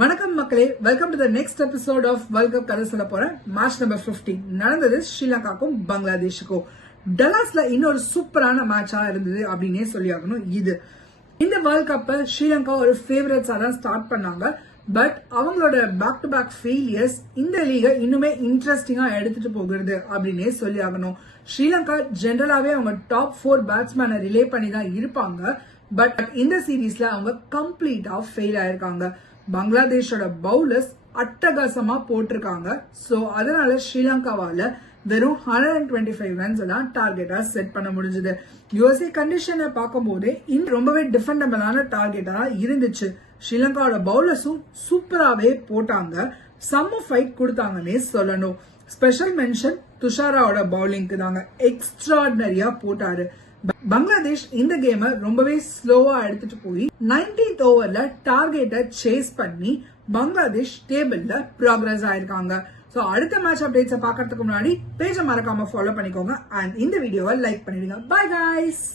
வணக்கம் மக்களே, welcome to the next episode of World Cup. கதை சொல்ல போறேன். மேட்ச் நம்பர் 15 நடந்தது ஸ்ரீலங்காக்கும் பங்களாதேஷுக்கும். டல்லாஸ்ல இன்னொரு சூப்பரான மேட்சா இருந்தது அப்படின்னே சொல்லி ஆகணும். இந்த வேர்ல்ட் கப்பை ஸ்ரீலங்கா ஒரு ஃபேவரட்ஸா தான் ஸ்டார்ட் பண்ணாங்க. பட் அவங்களோட பேக் டு பேக் ஃபெயிலியர்ஸ் இந்த லீகை இன்னுமே இன்ட்ரெஸ்டிங்கா எடுத்துட்டு போகிறது அப்படின்னே சொல்லி ஆகணும். ஸ்ரீலங்கா ஜெனரலாவே அவங்க டாப் 4 பேட்ஸ்மேனை ரிலே பண்ணி தான் இருப்பாங்க. பட் இந்த சீரீஸ்ல அவங்க கம்ப்ளீட்டா ஃபெயில் ஆயிருக்காங்க. பங்களாதேஷோட பவுலர்ஸ் அட்டகாசமா போட்டிருக்காங்க. சோ அதனால ஸ்ரீலங்காவால வெறும் 125 ரன்ஸ் தான் டார்கெட்டா செட் பண்ண முடிஞ்சது. யுஎஸ்ஏ கண்டிஷனை பார்க்கும்போது இன்னும் ரொம்பவே டிஃபெண்டபிளான டார்கெட்டா இருந்துச்சு. ஸ்ரீலங்காவோட பவுலர்ஸும் சூப்பராவே போட்டாங்க. செம்ம ஃபைட் கொடுத்தாங்கன்னே சொல்லணும். ஸ்பெஷல் மென்ஷன் துஷாராவோட பவுலிங்க்கு தாங்க. எக்ஸ்ட்ராடினரியா போட்டாரு. பங்களாதேஷ் இந்த கேமை ரொம்பவே ஸ்லோவா எடுத்துட்டு போய் 19th ஓவர்ல டார்கெட்டை சேஸ் பண்ணி பங்களாதேஷ் டேபிள்ல ப்ராக்ரஸ் ஆயிருக்காங்க. சோ அடுத்த மேட்ச் அப்டேட்ஸை பாக்கிறதுக்கு முன்னாடி பேஜை மறக்காம ஃபாலோ பண்ணிக்கோங்க அண்ட் இந்த வீடியோவை லைக் பண்ணிடுங்க. Bye guys.